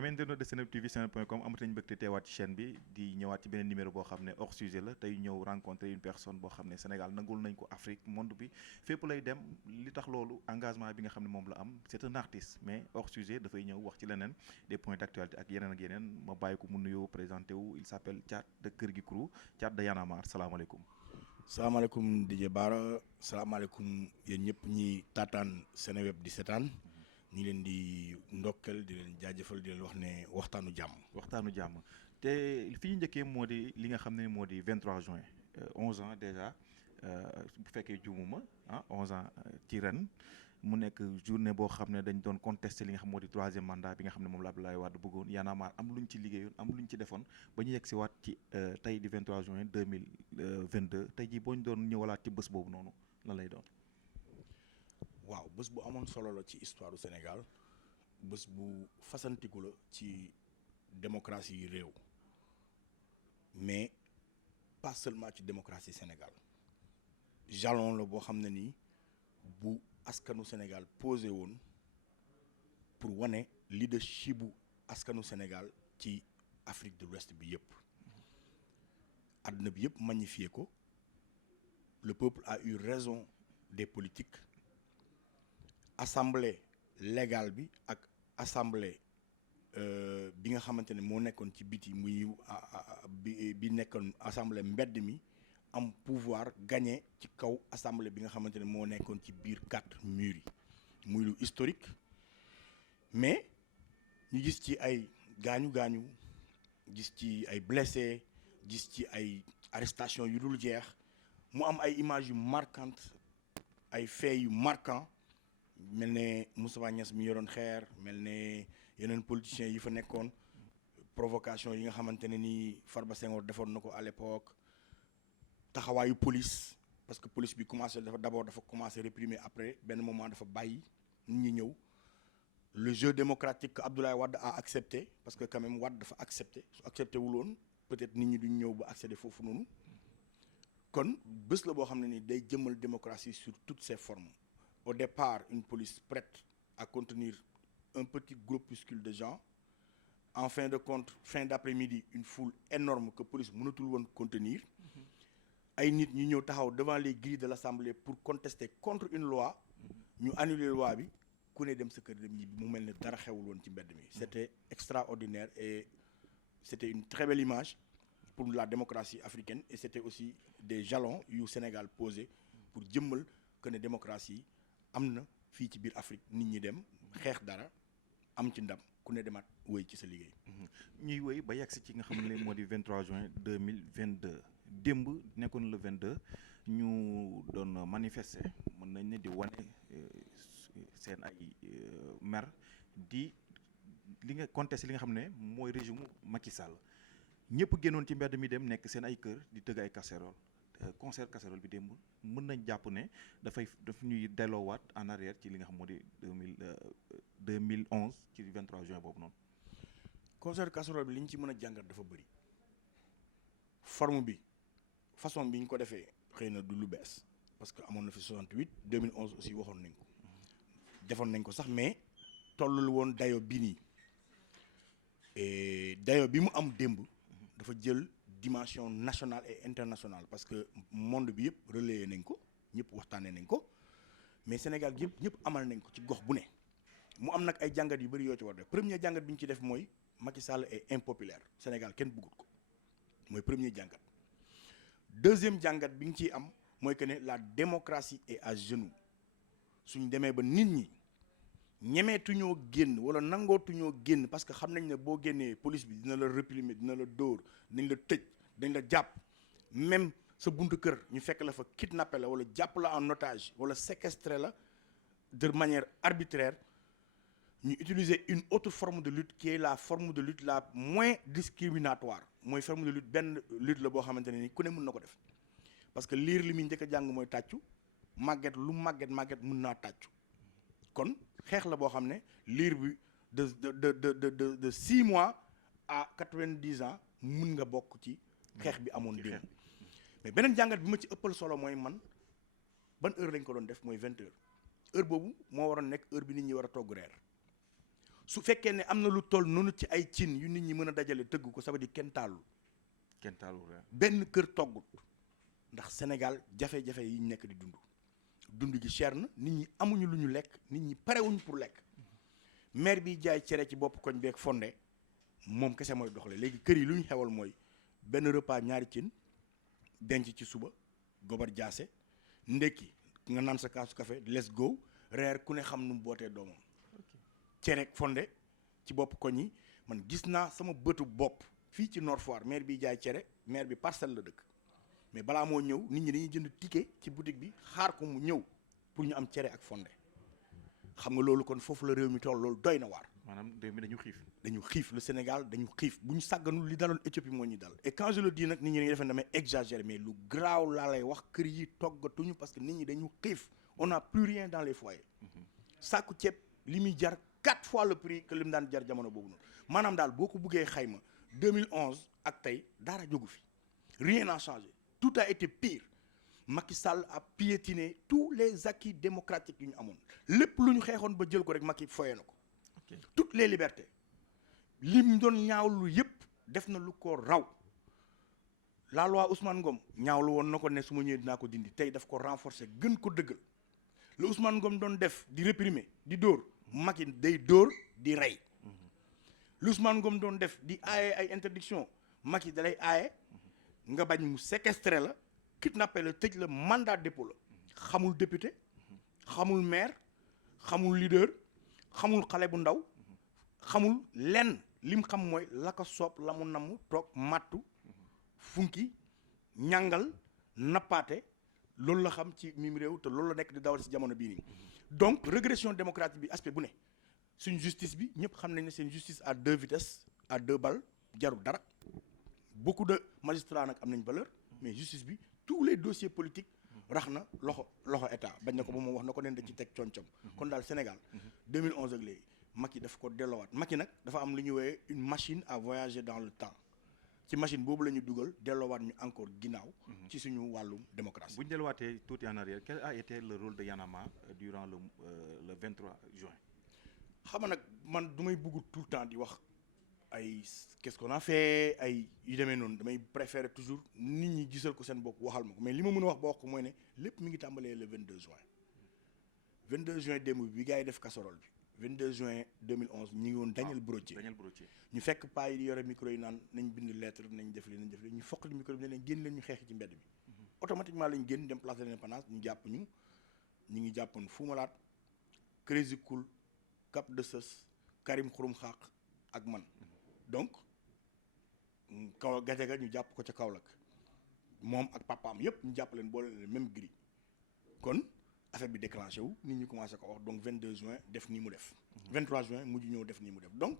amee internaute de Seneweb TV seneweb.com amati nañu mbégte teewaat ci chaîne bi di ñëwaat ci beneen numéro boo xam ne hors sujet la tey ñëw rencontrer une personne boo xam ne Sénégal nangul nañ ko Afrique monde bi fépp lay dem li tax loolu engagement bi nga xam ne moom la am c'est un artiste mais hors sujet dafay ñëw wax ci leneen des points d'actualité ak yeneen ma bàyyi ko mu nuyoo présenté wu il s'appelle Thiat de Kër Gui Crew Thiat de Y'en a marre salaamaaleykum. salaamaaleykum DJ Bara salaamaaleykum yéen ñëpp ñi taataan Seneweb di seetaan ñu ngi leen di ndokkel di leen jaajëfal di leen wax ne waxtaanu jàmm te fi ñu njëkkee moo di li nga xam ne moo di 23 juin 11 ans déjà bu fekkee juumuma 11 ans ci ren mu nekk journée boo xam ne dañ doon contester li nga xam moo di troisième mandat bi nga xam ne moom la Abdoulaye Wade bëggoon Y'en a marre am lu ñu ci liggéeyoon am lu ñu ci defoon ba ñu yegg si waat ci tey di 23 juin 2022 tey jii boo ñu doon ñëwalaat ci bés boobu noonu lan lay doon. waaw bés bu amoon solo la ci histoire du Sénégal bés bu fasantiku la ci démocratie yi réew mais pas seulement ci démocratie Sénégal jalon la boo xam ne nii bu askanu Sénégal posé woon pour wane leadership bu askanu Sénégal ci Afrique de l'Ouest bi yëpp àdduna bi yëpp magnifié ko le peuple a eu raison des politiques. Assemblée légale bi ak assemblée bi nga xamante ne moo nekkoon ci biti muy bi nekkoon assemblée mbedd mi am pouvoir gagné ci kaw assemblée bi nga xamante ne moo nekkoon ci biir 4 murs yi muy lu historique mais ñu gis ci ay gaañu gis ci ay blessés gis ci ay arrestation yu dul jeex mu am ay images yu marquantes ay faits yu marquants mel ne Moustapha Niasse mi yoroon xeer mel ne yeneen politiciens yi fa nekkoon provocation yi nga xamante ne ni Farba Senghor defoon na ko à l'époque taxawaayu police parce que police bi dafa commencé réprimer après benn moment dafa bàyyi nit ñi ñëw le jeu démocratique que Abdoulaye Wade a accepté parce que quand même Wade dafa accepté su accepté wuloon peut-être nit ñi duñ ñëw ba accéder foofu noonu kon bés la boo xam ne ni day jëmmal démocratie sur toutes ses formes. Au départ, une police prête à contenir un petit groupuscule de gens. En fin de compte, fin d'après-midi, une foule énorme que police mënatul woon contenir. Ay nit ñu ñëw taxaw devant les grilles de l'Assemblée pour contester contre une loi. ñu annuler loi bi ku ne dem sa kër dem ñibbi mu mel ne dara xewul woon ci mbedd mi. C'était extraordinaire et c'était une très belle image pour la démocratie africaine et c'était aussi des jalons yu Sénégal posé pour jëmmal que ne démocratie am na fii ci biir Afrique nit ñi dem xeex dara am ci ndam ku ne demaat wéy ci sa liggéey. ñuy wéy ba yegg si ci nga xam ne moo di 23 juin 2022 démb nekkoon le 22 ñu doon manifester mën nañ ne di wane seen ay mer di li nga contesté li nga xam ne mooy régime Macky Sall ñëpp génnoon ci mbedd mi dem nekk seen ay kër di tëgg ay casserole. concert casserole bi démb mën nañ jàpp ne daf ñuy delloowaat en arrière ci li nga xam moo di 2011 ci 23 juin boobu noonu. concert casserole bi li ñu ci mën a jàngat dafa bëri forme bi façon bi ñu ko defee xëy na du lu bees parce que amoon na fi 68 2011 aussi waxoon nañ ko defoon nañ ko sax mais tollul woon dayo bi nii et dayo bi mu am démb dafa jël dimension nationale et internationale parce que monde bi yëpp relayé nañ ko ñëpp waxtaanee nañ ko mais Sénégal gi yëpp ñëpp amal nañ ko ci gox bu ne mu am nag ay jàngat yu bëri yoo ci war def premier jàngat bi ñu ci def mooy Macky Sall est impopulaire Sénégal kenn bëggut ko mooy premier jàngat deuxième jàngat bi ñu ciy am mooy que ne la démocratie est à genoux suñ demee ba nit ñi ñemeetuñoo génn wala nangootuñoo génn parce que xam nañ ne boo génnee police bi dina la réprimer dina la dóor dañ la tëj dañ la jàpp même sa buntu kër ñu fekk la fa kidnappé la wala jàpp la en otage wala séquestré la de manière arbitraire ñu utiliser une autre forme de lutte qui est la forme de lutte la moins discriminatoire mooy forme de lutte benn lutte la boo xamante ne ni ku ne mën na ko def parce que liir li muy njëkk a jàng mooy tàccu màgget lu màgget mën naa tàccu kon xeex la boo xam ne liir bi de 6 mois à 90 ans mun nga bokk ci xeex bi amoon démb mais beneen jàngat bi ma ci ëppal solo mooy man ban heure lañ ko doon def mooy 20 heures boobu moo waroon nekk heure bi nit ñi war a togg reer su fekkee ne am na lu toll noonu ci ay cin yu nit ñi mën a dajale tëgg ko ça veut dire kenn taalul benn kër toggut ndax Sénégal jafe-jafe yi ñu nekk di dund gi cher na nit ñi amuñu lu ñu lekk nit ñi parewuñ pour lekk maire bi jaay cere ci bopp koñ beeg fonde moom kese mooy doxale léegi kër yi lu ñu xewal mooy benn repas ñaari cin denc ci suba gobar jaase ndekki nga naan sa kaasu café let's go reer ku ne xam nu mu bootee doomam cere ak fonde ci bopp koñ yi man gis naa sama bëtu bopp fii ci Nord Foire maire bi jaay cere maire bi Parcelles la dëkk mais balaa moo ñëw nit ñi dañuy jënd ticket ci boutique bi xaar ko mu ñëw pour ñu am cere ak fonde xam nga loolu kon foofu la réew mi toll loolu doy na waar. maanaam réew mi dañu xiif le Sénégal dañu xiif bu ñu sàgganul li daloon Éthiopie moo ñu dal et quand je le dis nag nit ñi dañuy defe ne damay exagérer mais lu graaw laa lay wax kër yi toggatuñu parce que nit ñi dañu xiif on n'a plus rien dans les foyers. sàkku ceeb li muy jar 4 fois le prix que li mu daan jar jamono boobu noonu maanaam daal boo ko buggee xayma 2011 ak tey dara jógu fi rien n'a changé tout a été pire. Macky Sall a piétiné tous les acquis démocratiques yu ñu amoon lépp lu ñu xeexoon ba jël ko rek Macky foyee na ko toutes les libertés lim doon ñaawlu yëpp def na lu ko raw la loi Ousmane Ngom ñaawlu woon na ko ne su ma ñëwee dinaa ko dindi tey daf ko renforcer gën ko dëggal lu Ousmane Ngom doon def di réprimer di dóor Macky day dóor di rey lu Ousmane Ngom doon def di aaye ay interdiction Macky da lay aaye nga bañ mu séquestrer la kidnappé la tëj la mandat dépôt la xamul député xamul maire xamul leader xamul xale bu ndaw xamul lenn lim xam mooy la ko soob la mu namm toog màttu funki ñàngal nappaate loolu la xam ci mim réew te loolu la nekk di dawal ci jamono bii nii donc régression démocratique bi aspect bu ne suñ justice bi ñëpp xam nañ ne c'est une justice à 2 vitesses à 2 balles jarul dara beaucoup de magistrats nag am nañ valeur mais justice bi tous les dossiers politiques rax na loxo état bañ na ko ba moom wax na ko neen da ci teg concom kon daal Sénégal 2011 ak léegi Macky daf ko delloowaat Macky nag dafa am lu ñu woowee une machine à voyager dans le temps ci machine boobu la ñu dugal delloowaat ñu encore ginnaaw ci suñu wàllum démocratie. bu ñu delluwaatee tuuti en arrière quel a été le rôle de Y'en a marre durant le 23 juin. xam nga nag man du may bëgg tout le temps di wax ay qu'est-ce qu'on a fait ay yu demee noonu damay préférer toujours nit ñi gisal ko seen bopp waxal ma ko mais li ma mën a wax ba wax ko mooy ne lépp mi ngi tàmbalee le 22 juin 22 juin démb bi gars yi def casserole bi 22 juin 2011 ñu ngi woon Daniel Brottier ñu fekk paa yi di yore micro yi naan nañ bind lettre nañ def li ñu foqali micro bi ne leen génn leen ñu xeexi ci mbedd bi automatiquement lañ génn dem place de l'Indépendance ñu jàpp ñu ngi jàppoon Fou Malade Crazy Cool Cap de Sës Karim Xurum Xaq ak man donc kaw Gadiaga ñu jàpp ko ca Kaolack moom ak papaam yépp ñu jàpp leen boole leen même grille kon affaire bi déclenché wu nit ñi commencé ko wax donc 22 juin def nii mu def 23 juin mujj ñëw def nii mu def donc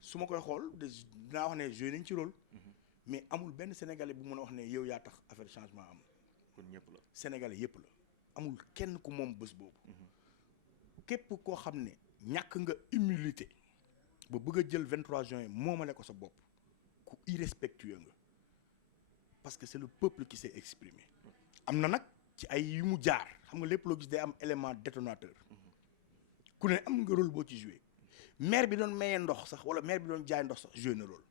su ma koy xool dinaa wax ne joué nañ ci rôle mais amul benn sénégalais bu mën a wax ne yow yaa tax affaire changement am kon ñëpp la sénégalais yépp la amul kenn ku moom bés boobu képp koo xam ne ñàkk nga humilité ba bëgg a jël 23 juin moomale ko sa bopp ku irrespectueux nga parce que c'est le peuple qui s'est exprimé am na nag ci ay yu mu jaar xam nga lépp loo gis day am élément détonateur ku ne am nga rôle boo ci joué maire bi doon mayee ndox sax wala maire bi doon jaay ndox sax joué na rôle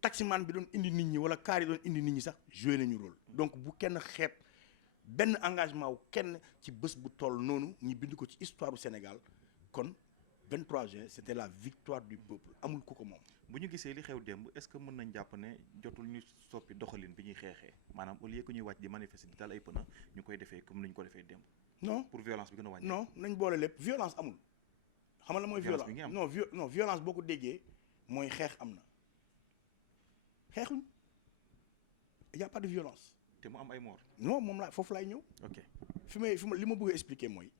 taximan bi doon indi nit ñi wala kaar yi doon indi nit ñi sax joué nañu rôle donc bu kenn xeeb benn engagement wu kenn ci bés bu toll noonu ñi bind ko ci histoire du Sénégal kon 23 juin c'était la victoire du peuple amul ku ko moom. bu ñu gisee li xew démb est-ce que mën nañ jàpp ne jotul ñu soppi doxalin bi ñuy xeexee maanaam au lieu que ñuy wàcc di manifester di dal ay pëna ñu koy defee comme ni ñu ko defee démb. non pour violence bi gën a wàññi. non nañ boole lépp violence amul. xam nga la mooy violence non violence boo ko déggee mooy xeex am na xeexuñ y a pas de violence. te mu am ay mort. non moom laa foofu laay ñëw. ok fi may li ma bëgg a expliquer mooy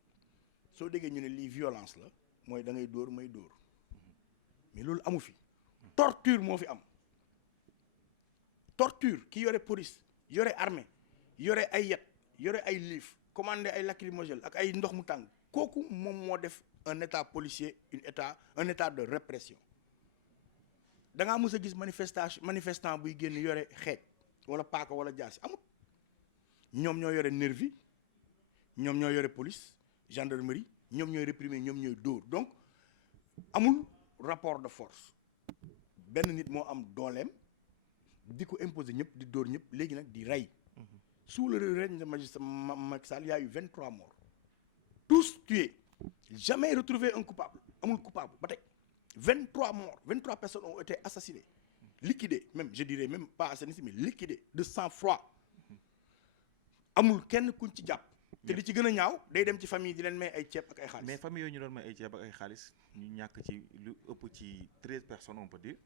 soo déggee ñu ne lii violence la mooy da ngay dóor may dóor mais loolu amu fi. torture moo fi am torture ki yore police yore armée yore ay yet yore ay liif commandé ay lacrymogène ak ay ndox mu tàng kooku moom moo def un état policier un état de répression da ngaa mës a gis manifestant buy génn yore xeej wala paaka wala jaasi amut ñoom ñoo yore nervi ñoom ñoo yore police gendarmerie ñoom ñooy réprimer ñoom ñooy dóor donc amul rapport de force benn nit moo am dooleem di ko imposer ñëpp di dóor ñëpp léegi nag di rey sous le règne de magistrat Macky Sall y a eu 23 morts tous tués jamais retrouvé un coupable amul coupable ba tey 23 morts 23 personnes ont été assassinées liquidées même je dirais même pas assassinées mais liquidées de sang-froid amul kenn kuñ ci jàpp te li ci gën a ñaaw day dem ci famille di leen may ay ceeb ak ay xaalis mais famille yooyu ñu doon may ay ceeb ak ay xaalis ñu ñàkk ci lu ëpp ci 13 personnes on peut dire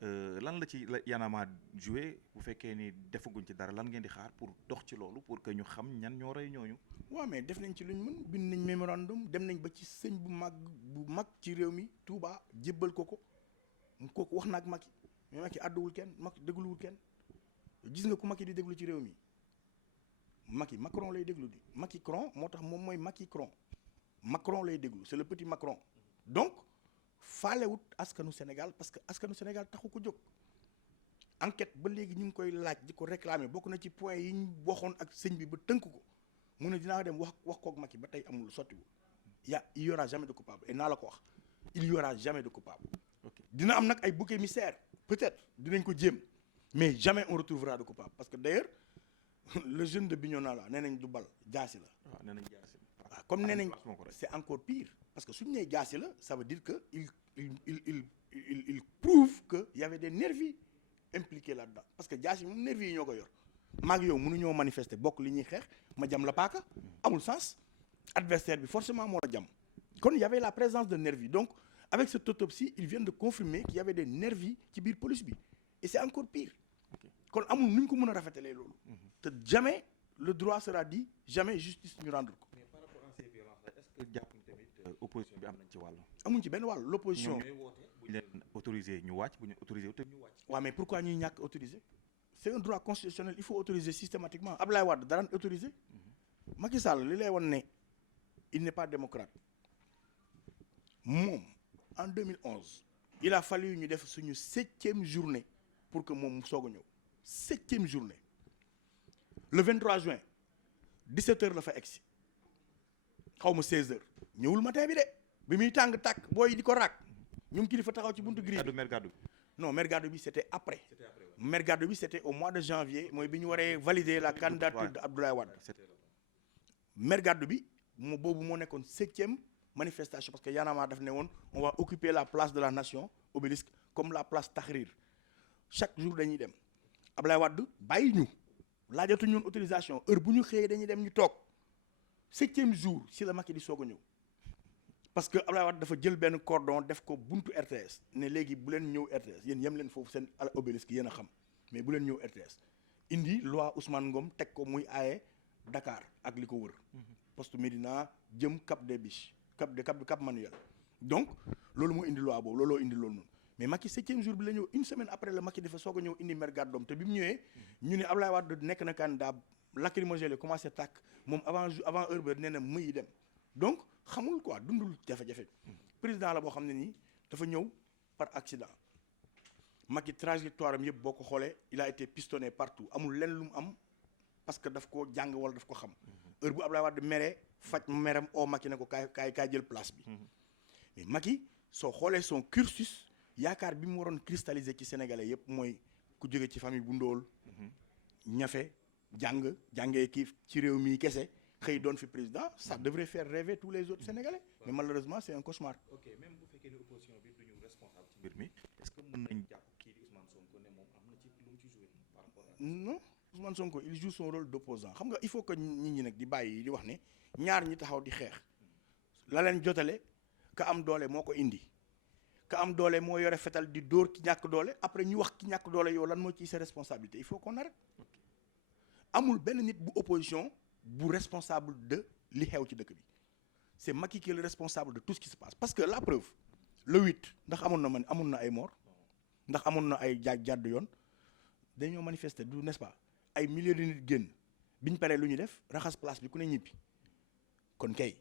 lan la ci la Y'en a marre joué bu fekkee ni defaguñ ci dara lan ngeen di xaar pour dox ci loolu pour que ñu xam ñan ñoo rey ñooñu. waaw mais def nañ ci luñ mën bind nañ mémorandum dem nañ ba ci sëñ bu mag ci réew mi Touba jébbal ko kooku wax na ak Macky mais Macky àdduwul kenn Macky dégluwul kenn gis nga ku Macky di déglu ci réew mi Macky Macron lay déglu di Macron moo tax moom mooy Macron lay déglu c'est le petit Macron donc faalewut askanu Sénégal parce que askanu Sénégal taxu ko jóg enquête ba léegi ñu ngi koy laaj di ko réclamer bokk na ci point yi ñu waxoon ak sëñ bi ba tënk ko mu ne dinaa dem wax koog Macky ba tey amul sottiwul il y aura jamais de coupable et naa la ko wax il y aura jamais de coupable dina am nag ay boucs émissaires peut-être dinañ ko jéem mais jamais on retrouvera de coupable parce que d'ailleurs le jeune de Bignona là nee nañ du bal jaasi la. waaw nee nañ jaasi la. waaw comme nee nañ c'est encore pire parce que suñu nee jaasi la ça veut dire que il prouve que y avait des nervis impliqués là-dedans parce que jaasi moom nervis yi ñoo ko yor maag yow mënuñoo manifester bokk li ñuy xeex ma jam la paaka amul sens adversaire bi forcément moo la jam kon y avait la présence de nervis donc avec cette autopsie ils viennent de confirmer qu'il y avait des nervis ci biir police bi et c'est encore pire kon amul nu ñu ko mën a rafetalee loolu te jamais le droit sera dit jamais justice ñu rendre ko. mais par rapport à ces violences là est-ce que jàpp tamit opposition bi am nañ ci wàll. amuñ ci benn wàll l'opposition. ñoom ñooy woote bu ñu leen autorisé ñu wàcc bu ñu autorisé te ñu wàcc. waaw mais pourquoi ñuy ñàkk autorisé c'est un droit constitutionnel il faut autoriser systématiquement Abdoulaye Wade daan autorisé Macky Sall li lay wan ne il n'est pas démocrate moom en 2011 il a fallu ñu def suñu 7e journée pour que moom mu soog a ñëw 7e journée le 23 juin 17h la fa egsi xaw ma 16h ñëwul matin bi de bi muy tàng tàkk booy di ko raak ñoom kilifa taxaw ci buntu gris Mergado non Mergado bi c'était après Mergado bi c'était au mois de janvier mooy bi ñu waree valider la candidature de Abdoulaye Wade Mergado bi boobu moo nekkoon 7e manifestation parce que Y'en a marre daf ne woon on va occuper la place de la nation obélisque comme la place Tahrir chaque jour dañuy dem Abdoulaye Wade bàyyi ñu laajatu ñun autorisation heure bu ñu xëyee dañuy dem ñu toog 7e jour si la Macky di soog a ñëw parce que Abdoulaye Wade dafa jël benn cordon def ko buntu RTS ne léegi bu leen ñëw RTS yéen yem leen foofu seen obélisque yéen a xam mais bu leen ñëw RTS indi loi Ousmane Ngom teg ko muy aaye Dakar ak li ko wër poste Médina jëm Cap des Biches Cap Manuel donc loolu moo indi loi boobu looloo indi loolu noonu mais Macky 7e jour bi la ñëw une semaine après la Macky dafa soog a ñëw indi Mergado te bi mu ñëwee ñu ne Abdoulaye Wade nekk na candidat lacrymogène commencé tàkk moom avant heure ba nee na muy dem donc xamul quoi dundul jafe-jafe président la boo xam ne nii dafa ñëw par accident Macky trajectoire am yëpp boo ko xoolee il a été pistonné partout amul lenn lu mu am parce que daf ko jàng wala daf ko xam heure bu Abdoulaye Wade meree faj meram oo Macky ne ko kaay jël place bi mais Macky soo xoolee son cursus yaakaar bi mu waroon cristalliser ci sénégalais yëpp mooy ku jóge ci famille bu ndóol ñafe jàngee kii ci réew mi kese xëy doon fi président ça devrait faire rêver tous les autres sénégalais mais malheureusement c'est un cauchemar. ok même bu fekkee ne opposition bi duñu responsable ci mbir mi est-ce que mën nañ jàpp kii di Ousmane Sonko ne moom am na ci lu mu ci joué par rapport à. non Ousmane Sonko il joue son rôle d'opposant xam nga il faut que nit ñi nag di bàyyi di wax ne ñaar ñi taxaw di xeex la leen jotale ka am doole moo ko indi ka am doole moo yore fetal di dóor ki ñàkk doole après ñu wax ki ñàkk doole yow lan moo ci sa responsabilité il faut qu'on arrête amul benn nit bu opposition bu responsable de li xew ci dëkk bi c'est Macky qui est le responsable de tout ce qui se passe parce que la preuve le 8 ndax amoon na ay mort ndax amoon na ay jàdd yoon dañoo manifester du n'est-ce pas ay milliers de nit génn biñ paree lu ñu def raxas place bi ku ne ñibbi kon kay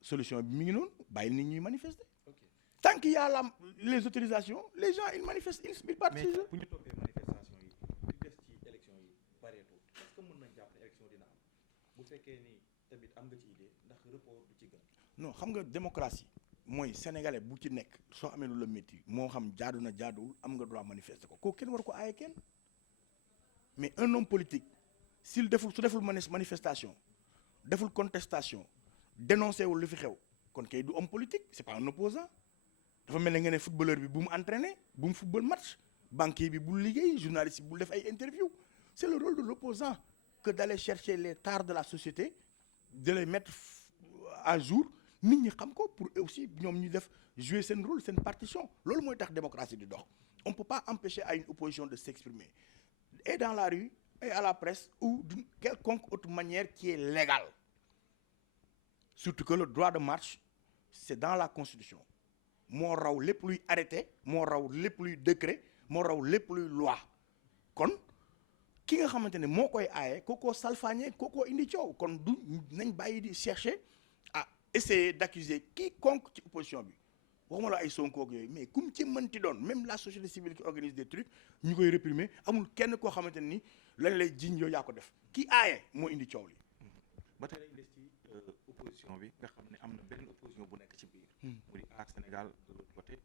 solution bi mi ngi noonu bàyyi nit ñuy manifester tant qu'il y a les autorisations les gens ils manifestent ils partent chez eux. bu ñu toppee manifestation yi di des ci élection yi bareetul est-ce que mën nañ jàpp ne élection dina am bu fekkee ni tamit am nga ci idée ndax report du ci gën. non xam nga démocratie mooy sénégalais bu ci nekk soo amee lu la métti moo xam jaadu na jaaduwul am nga droit manifester ko kooku kenn war ko aaye kenn mais un homme politique su deful manifestation deful contestation dénoncé wul lu fi xew kon kay du homme politique c'est pas un opposant dafa mel ne nga ne footballeur bi bu mu entraîner bu mu football match banquier bi bul liggéey journaliste bi bul def ay interview c'est le rôle de l'opposant que d'aller chercher les tares de la société de les mettre à jour nit ñi xam ko pour aussi ñoom ñu def jouer seen rôle seen partition loolu mooy tax démocratie di dox on peut pas empêcher à une opposition de s'exprimer et dans la rue et à la presse ou d'une quelconque autre manière qui est légale surtout que le droit de marche c'est dans la constitution moo raw lépp luy arrêté moo raw lépp luy décret moo raw lépp luy loi kon ki nga xamante ne moo koy aaye kookoo salfaañe kookoo indi coow kon du nañ bàyyi di chercher à essayer d'accuser quiconque ci opposition bi waxuma la ay Sonko ak yooyu mais kum ci mënti doon même la société civile qui organise des trucs ñu koy réprimer amul kenn koo xamante ni lañ lay jiiñ yow yaa ko def ki aaye moo indi coow li. ba tey dañ des ci opposition bi nga xam ne am na benn opposition bu nekk ci biir. mu di Aar Sénégal de l'autre côté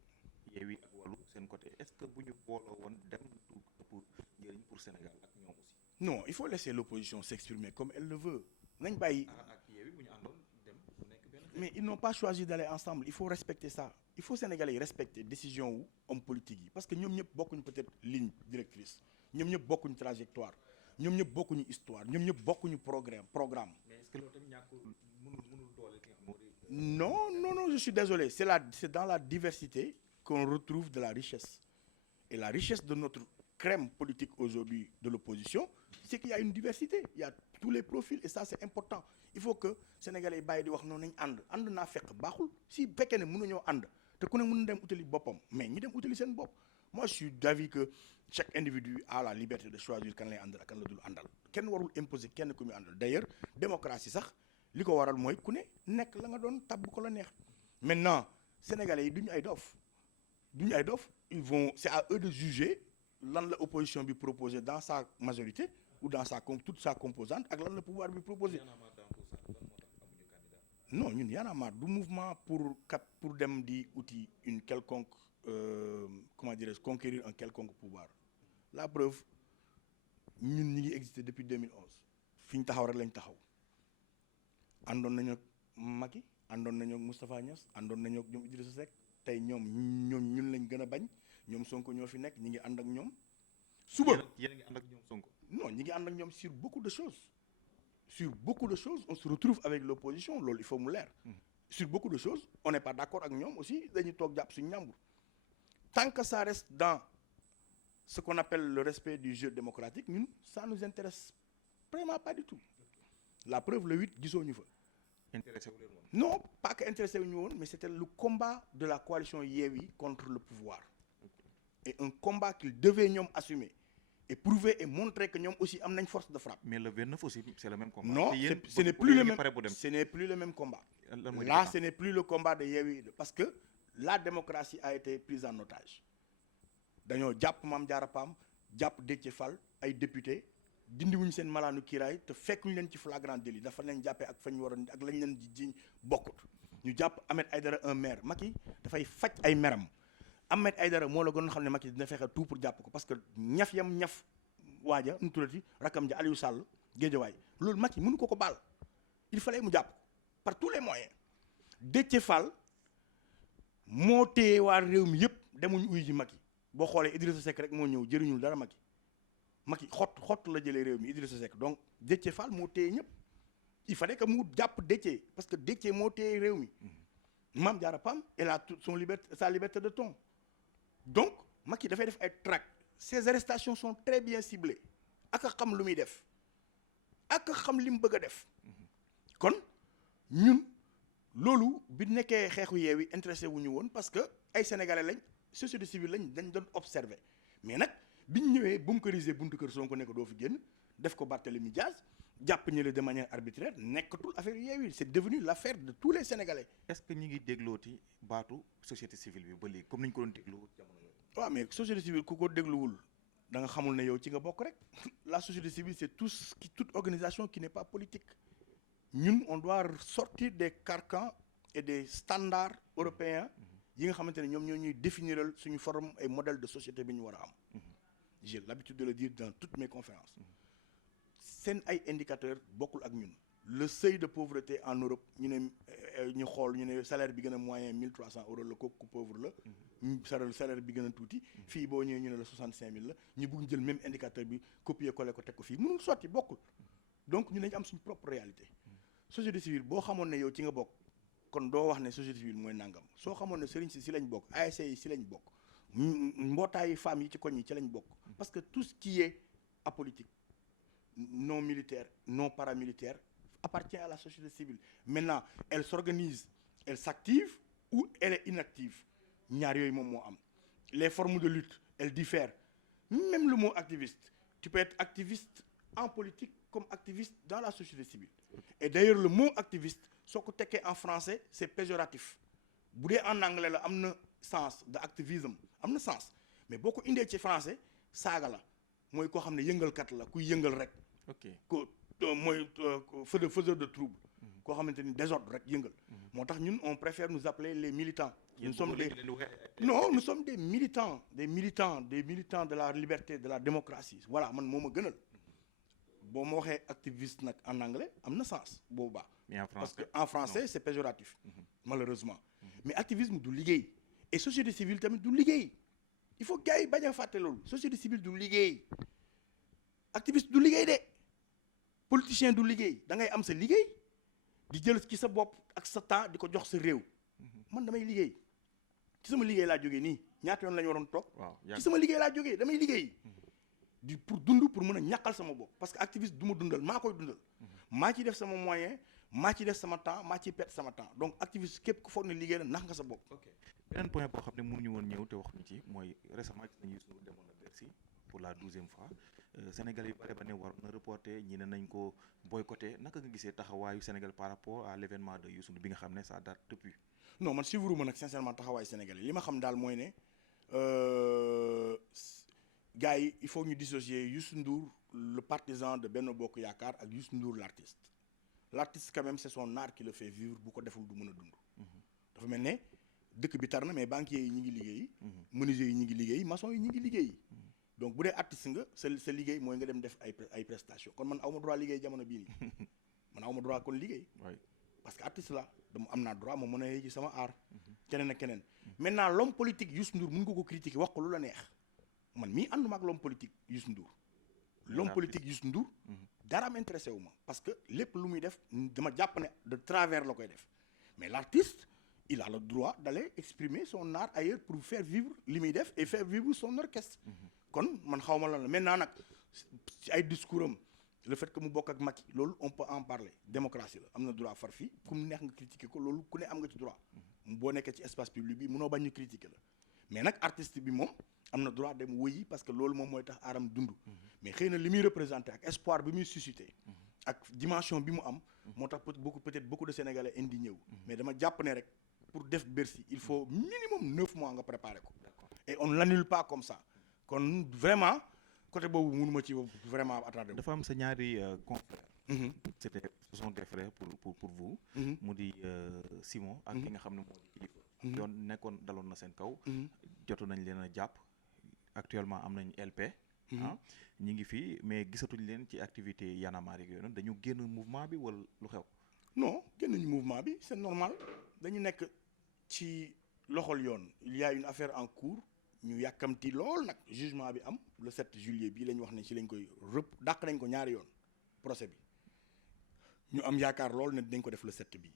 Yewwi ak Wallu seen côté est-ce que bu ñu booloo woon dem du ëpp njëriñ pour Sénégal ak ñoom aussi. non il faut laisser l'opposition s'exprimer comme elle le veut nañ bàyyi. ak Yewwi bu ñu àndoon dem bu nekk benn. mais ils n'ont pas choisi d'aller ensemble il faut respecter ça il faut Sénégalais yi respecter décision wu homme politique yi parce que ñoom ñëpp bokkuñu peut-être ligne directrice ñoom ñëpp bokkuñu trajectoire ñoom ñëpp bokkuñu histoire ñoom ñëpp bokkuñu programme. mais est-ce que loolu tamit ñàkkul mënul doole ki nga xam moo di. non je suis désolé c'est dans la diversité qu'on retrouve de la richesse et la richesse de notre crème politique aujourd'hui de l'opposition c'est qu'il y a une diversité il y a tous les profils et ça c'est important il faut que Sénégalais yi bàyyi di wax noonu nañ ànd naa fekk baaxul si fekkee ne mënuñoo ànd te ku ne mën dem utali boppam mais ñi dem utali seen bopp moi je suis d'avis que chaque individu a la liberté de choisir kan lay àndal ak kan la dul àndal kenn warul imposer kenn ku muy àndal d'ailleurs démocratie sax li ko waral mooy ku ne nekk la nga doon tabb ko la neex maintenant Sénégalais yi duñu ay dof c'est à eux de juger lan la opposition bi proposé dans sa majorité ou dans toute sa composante ak lan la pouvoir bi proposé. non ñun Y'en a marre du mouvement pour dem di uti une quelconque comment dirais-je conquérir un quelconque pouvoir la preuve ñun ñi ngi existé depuis 2011 fi ñu taxaw rek lañ taxaw àndoon nañu ak Macky àndoon nañu ak Moustapha Niasse àndoon nañu ak ñoom Idrissa Seck tey ñun lañ gën a bañ ñoom Sonko ñoo fi nekk ñi ngi ànd ak ñoom. suba yéen a ngi ànd ak ñoom Sonko. non ñi ngi ànd ak ñoom sur beaucoup de choses on se retrouve avec l'opposition loolu il faut mu leer. sur beaucoup de choses on n'est pas d'accord ak ñoom aussi dañuy toog jàpp suñu ñàmbur tant que ça reste dans ce qu'on appelle le respect du jeu démocratique ñun ça nous intéresse vraiment pas du tout la preuve le 8 gisoo ñu fa. intéressé wu leen woon. non pas que intéressé wu ñu woon mais c'était le combat de la coalition Yewwi contre le pouvoir et un combat qu'ils devaient ñoom assumer et prouver et montrer que ñoom aussi am nañ force de frappe. mais le 29 aussi c'est le même combat. non ce n'est plus le même combat. Là ce n'est plus le combat de Yewwi parce que la démocratie a été prise en otage dañoo jàpp Mame Diarra Fam jàpp Déthié Fall ay député dindiwuñu seen malaanu kiiraay te fekkuñu leen ci flagrant délit dafa leen jàppee ak fañ waroon ak lañ leen di jiiñ bokkut ñu jàpp Ahmed Aïdara un maire Macky dafay faj ay meram Ahmed Aïdara moo la gën a xam ne Macky dina fexe tout pour jàpp ko parce que ñaf waaja nu tuddati rakam ja Aliou Sall Guédiawaye loolu Macky mënu ko baal il fallait mu jàpp par tous les moyens Déthié Fall moo téye waa réew mi yëpp demuñu uy ji Macky boo xoolee Idrissa Seck rek moo ñëw jëriñul dara Macky xott la jëlee réew mi Idrissa Seck donc Déthié Fall moo téye ñëpp il fallait que mu jàpp Déthié parce que Déthié moo téye réew mi Mame Diarra Fam elle a sa liberté de ton donc Macky dafay def ay tract ces arrestations sont très bien ciblées ak a xam lu muy def ak a xam li mu bëgg a def kon ñun loolu bi nekkee xeexu Yewwi intéressé wu ñu woon parce que ay sénégalais lañ société civile lañ dañ doon observer mais nag biñ ñëwee bunkeriser buntu kër Sonko nekk doo fi génn def ko Barthélémy Diaz jàpp ñële de manière arbitraire nekkatul affaire Yewwi c'est devenu l'affaire de tous les sénégalais. est-ce que ñi ngi déglooti baatu société civile bi ba léegi comme ni ñu ko doon dégloo jamono yooyu. waaw mais société civile ku ko dégluwul da nga xamul ne yow ci nga bokk rek la société civile c'est toute organisation qui n'est pas politique ñun on doit sortir des carcans et des standards européens yi nga xamante ne ñoom ñoo ñuy définiral suñu forme et modèle de société bi ñu war a am. J'ai l'habitude de le dire dans toutes mes conférences. seen ay indicateurs bokkul ak ñun. Le seuil de pauvreté en Europe ñu ne ñu xool ñu ne salaire bi gën a moyen 1300 euros la kooku pauvre la. salaire bi gën a tuuti. fii boo ñëwee ñu ne la 65000 la ñu bëgg jël même indicateur bi copier coller ko teg ko fii mënul sotti bokkul. donc ñu nañ am suñu propre réalité. société civile boo xamoon ne yow ci nga bokk kon doo wax ne société civile mooy nangam soo xamoon ne sëriñ si lañ bokk ASC yi si lañ bokk mbootaayu femmes yi ci koñ yi ci lañ bokk. parce que tout ce qui est apolitique non militaire non paramilitaire appartient à la société civile. Maintenant elle s'organise, elle s'active ou elle est inactive ñaar yooyu moom moo am. Les formes de lutte elles diffèrent. Même le mot activiste tu peux être activiste en politique comme activiste dans la société civile. Et d'ailleurs le mot activiste soo ko tekkee en français c'est péjoratif bu dee en anglais la am na sens de activisme am na sens mais boo ko indee ci français saaga la mooy koo xam ne yëngalkat la kuy yëngal rek. ok ko mooy faiseur de trouble. koo xamante ni désordre rek yëngal. moo tax ñun on préfère nous appeler les militants. nous sommes des militants de la liberté de la démocratie voilà man moo ma gënal. boo ma waxee activiste nag en anglais am na sens boobu baax. parce que en français c'est péjoratif. malheureusement. mais activisme du liggéey. et société civile tamit du liggéey. il faut gars yi bañ a fàtte loolu société civile du liggéey. activiste du liggéey de. politicien du liggéey da ngay am sa liggéey. di jël ci sa bopp ak sa temps di ko jox sa réew. man damay liggéey. ci sama liggéey laa jógee nii ñaata yoon la ñu waroon toog. ci sama liggéey laa jógee damay liggéey. pour dund pour mën a ñàkkal sama bopp parce que activiste du ma dundal maa koy dundal. maa ciy def sama moyen maa ciy def sama temps maa ciy perte sama temps donc activiste képp ku foog ne liggéey la nax nga sa bopp. ok beneen point boo xam ne mënuñu woon ñëw te wax ñu ci mooy récemment gis nañu Youssou demoon na Bercy pour la 12e fois Sénégal yu bare ba ne waroon na reporter ñi ne nañ ko boycotté naka nga gisee taxawaayu Sénégal par rapport à l'événement de Youssou bi nga xam ne ça date depuis. non man suivre ma nag sincèrement taxawaayu Sénégalais li ma xam daal mooy ne gars yi il faut ñu dissocier Youssou Ndour le partisan de Benno Bokk Yaakaar ak Youssou Ndour l'artiste. L'artiste quand même c'est son art qui le fait vivre bu ko deful du mën a dund. dafa mel ne dëkk bi tar na mais banquiers yi ñu ngi liggéey. menuisiers yi ñu ngi liggéey maçons yi ñu ngi liggéey. donc bu dee artiste nga sa liggéey mooy nga dem def ay prestations kon man awma droit liggéey jamono bii nii man awma droit kon liggéey. parce que artiste la dama am naa droit ma mën a yëy ci sama art. keneen ak keneen. maintenant l'homme politique Youssou Ndour mën nga ko critiquer wax ko lu la neex man mii ànduma ak l'homme politique Youssou Ndour. l'homme politique Youssou Ndour. dara ma intéressé wu ma parce que lépp lu muy def dama jàpp ne de travers la koy def mais l'artiste il a le droit d'aller exprimer son art ailleurs pour faire vivre li muy def et faire vivre son orchestre. kon man xaw ma lan la maintenant nag ci ay discours am le fait que mu bokk ak Macky loolu on peut en parler démocratie la am na droit far fii ku mu neex nga critiquer ko loolu ku ne am nga ci droit boo nekkee ci espace public bi mënoo bañ ñu critiquer la mais nag artiste bi moom am na droit dem wëyi parce que loolu moom mooy tax aaram dund mais xëy na li muy représenter ak espoir bi muy susciter ak dimension bi mu am moo tax peut-être beaucoup de Sénégalais indigné wu mais dama jàpp ne rek pour def Bercy il faut minimum 9 mois nga préparer ko et on l'annule pas comme ça kon vraiment côté boobu mënuma ci vraiment attardé wu. dafa am sa ñaari confrères. ce sont des frères pour vous. mu di Simon. ak ki nga xam ne moo di Kilifeu. yoon nekkoon daloon na seen kaw. jotu nañ leen a jàpp actuellement am nañ LP. ñi ngi fii mais gisatuñ leen ci activité Y'en a marre yooyu noonu dañu génn mouvement bi wala lu xew. non génnuñu mouvement bi c'est normal dañu nekk ci loxol yoon il y a une affaire en cours. ñu yàkkamti lool nag jugement bi am le 7 juillet bii lañ wax ne ci lañ koy dàq nañ ko ñaari yoon procès bi ñu am yaakaar lool ne dinañ ko def le 7 bii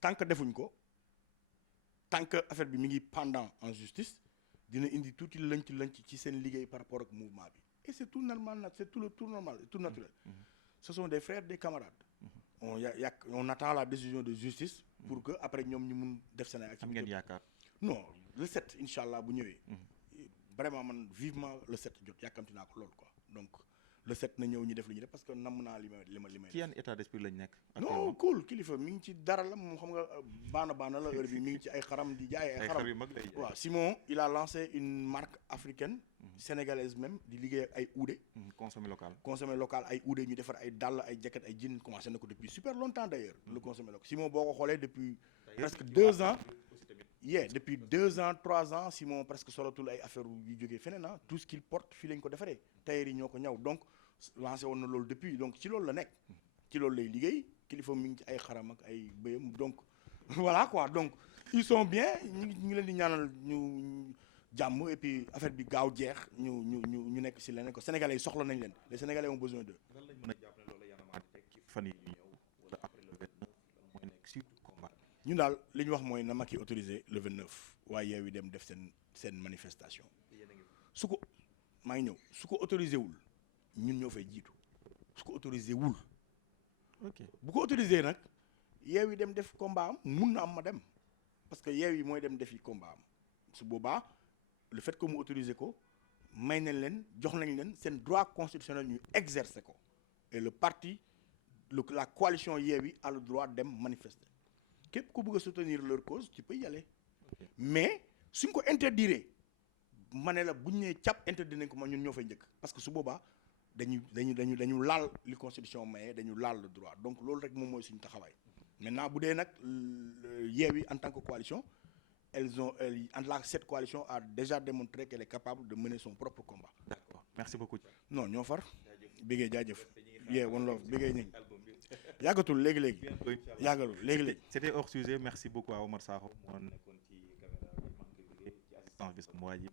tant que defuñ ko tant que affaire bi mi ngi pendant en justice dina indi tuuti lënc ci seen liggéey par rapport ak mouvement bi et c'est tout normal nag c'est tout normal tout naturel ce sont des frères des camarades on attend la décision de justice pour que après ñoom ñu mun def seen activité. am ngeen yaakaar. non le 7 incha allah bu ñëwee. vraiment man vivement le 7 jot yàkkamti naa ko loolu quoi donc le 7 na ñëw ñu def li ñu def parce que namm naa li may ci yan état d'esprit lañ nekk. non cool Kilifeu mi ngi ci dara la moom xam nga baana la heure bi mi ngi ci ay xaram di jaay ay xaram yu mag lay jaay. waaw Simon il a lancé une marque africaine. sénégalaise même di liggéey ak ay uude. consommé local ay uude ñu defar ay dàll ay jacket ay jean commencé na ko depuis super longtemps d'ailleurs le consommé local Simon boo ko xoolee depuis presque 2 ans depuis 2 ans 3 ans Simon presque solatul ay affaire yu jógee feneen ah tout ce qu'il porte fii lañ ko defaree tailleur yi ñoo ko ñaw donc lancé woon na loolu depuis donc ci loolu la nekk ci loolu lay liggéey kilifa mi ngi ci ay xaram ak ay bëyam donc voilà quoi donc ils sont bien ñu ngi leen di ñaanal ñu jàmm et puis affaire bi gaaw jeex ñu nekk si leneen ko sénégalais yi soxla nañ leen les sénégalais ont besoin d'eux. lan lañ mën a jàpp ne loolu Y'en a marre di teg ci fan yi ñu ñëw wala après le 29 mooy nekk surtout combat. ñun daal li ñu wax mooy na Macky autorisé le 29 waaye Yewwi dem def seen manifestation su ko maa ngi ñëw su ko autorisé wul ñun ñoo fay jiitu su ko autorisé wul. ok bu ko autorisé nag Yewwi dem def combat am mun na am ma dem parce que Yewwi mooy dem defi combat am su boobaa le fait que mu autorisé ko may nañ leen jox nañ leen seen droit constitutionnel ñu exercer ko et le parti la coalition Yewwi a le droit dem manifester képp ku bëgg a soutenir leur cause tu peux y aller mais suñ ko interdire ma ne la buñ nee càpp interdire nañ ko ma ñun ñoo fay njëkk parce que su boobaa dañu laal li constitution maye dañu laal le droit donc loolu rek moom mooy suñu taxawaay maintenant bu dee nag Yewwi en tant que coalition cette coalition a déjà démontré qu'elle est capable de mener son propre combat. D'accord merci beaucoup. non ñoo far. bégee jaajëf. One Love bégee ñëng yàggatul léegi-léegi. yàggatul léegi-léegi. C'était hors sujet merci beaucoup à Omar Sakho moo nekkoon ci caméra bi maa ngi koy bëggee ci assistance bi sama waa ji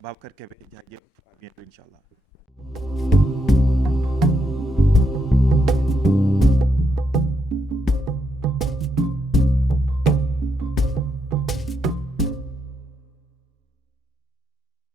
Babacar Kébé jaajëf à bientôt incha allah.